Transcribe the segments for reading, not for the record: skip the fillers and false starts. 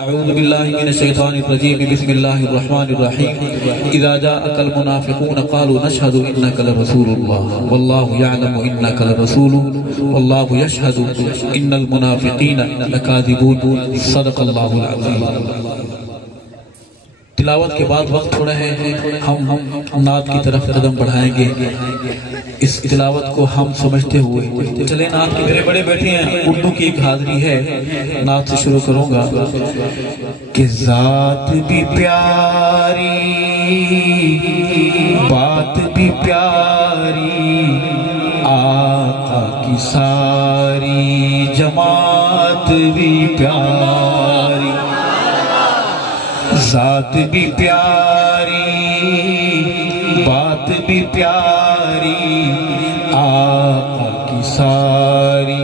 اعوذ باللہ من الشیطان الرجیم بسم اللہ الرحمن الرحیم اذا جاءك المنافقون قالوا نشهد انك لرسول الله والله يعلم انك لرسول والله يشهد ان المنافقین لکاذبون صدق اللہ العظیم۔ تلاوت کے بعد وقت تھوڑا ہے، ہم نعت کی طرف قدم بڑھائیں گے۔ اس تلاوت کو ہم سمجھتے ہوئے چلے نعت کے میرے بڑے بیٹھے ہیں، اردو کی ایک حاضری ہے، نعت سے شروع کروں گا۔ کہ ذات بھی پیاری بات بھی پیاری آقا کی ساری جماعت بھی پیاری، ذات بھی پیاری بات بھی پیاری آقا کی ساری۔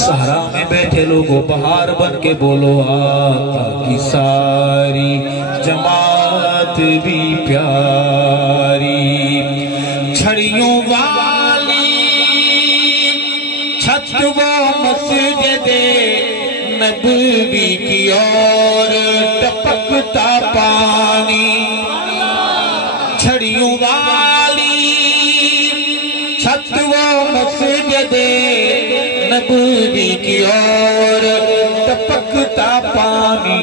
صحرا میں بیٹھے لوگوں بہار بن کے بولو آقا کی ساری جماعت بھی پیاری۔ چھڑیوں والی چھت وہ مسجد نبوی کی اور ٹپکتا پانی، چھڑیوں والی چھت وہ مسجد نبوی کی اور ٹپکتا پانی،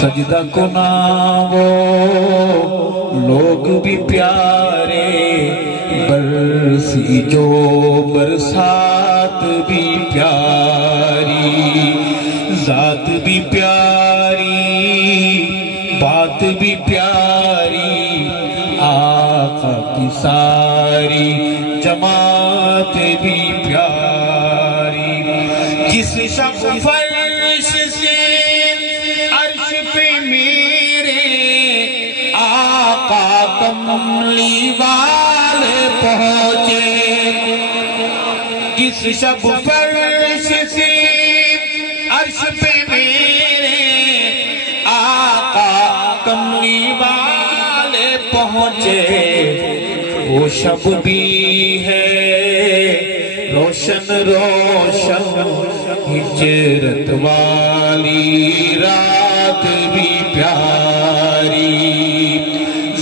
سجدہ کنا وہ لوگ بھی پیارے برسی جو برسات بھی پیاری، ذات بھی پیاری بات بھی پیاری آقا کی ساری جماعت بھی پیاری۔ جس شخص فرش سے عرش پہ میرے آقا کملی والے پہنچے، جس شب فرش سے عرش پہ میرے آقا کملی والے پہنچے، وہ شب بھی ہے روشن روشن ہجرت والی رات بھی پیاری،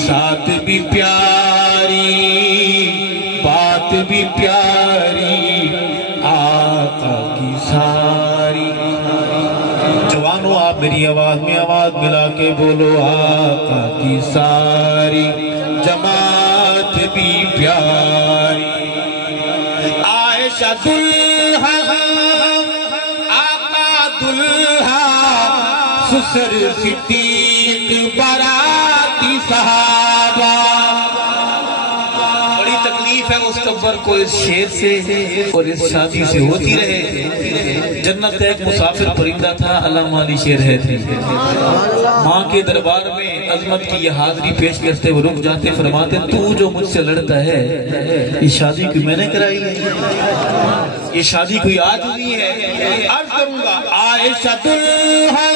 ذات بھی پیاری بات بھی پیاری آقا کی ساری۔ جوانوں آپ میری آواز میں آواز ملا کے بولو آقا کی ساری جماعت بھی پیاری۔ عائشہ دلہا آقا دلہا سسر صدیق باراتی صحابہ۔ بڑی تکلیف ہے مستقبر کو اس شیر سے اور اس شادی سے ہوتی رہے۔ جنت ایک مسافر پرندہ تھا، علامہ علی شیر ہے تھی، ماں کے دربار میں عظمت کی یہ حاضری پیش کرتے وہ رک جاتے، فرماتے تو جو مجھ سے لڑتا ہے یہ شادی کوئی میں نے کرائی ہے، یہ شادی کوئی آج ہوئی ہے۔ عرض کروں گا عائشہ دلہا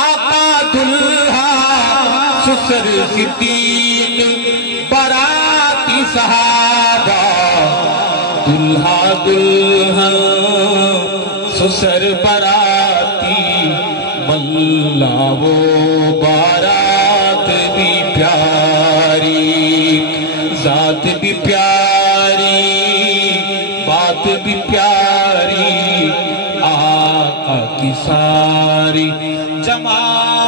آقا دلہا سسر صدیق باراتی صحابہ، دلہا دلہن سسر باراتی ملا وہ بارات بھی پیاری، ذات بھی پیاری بات بھی پیاری آقا کی ساری جماعت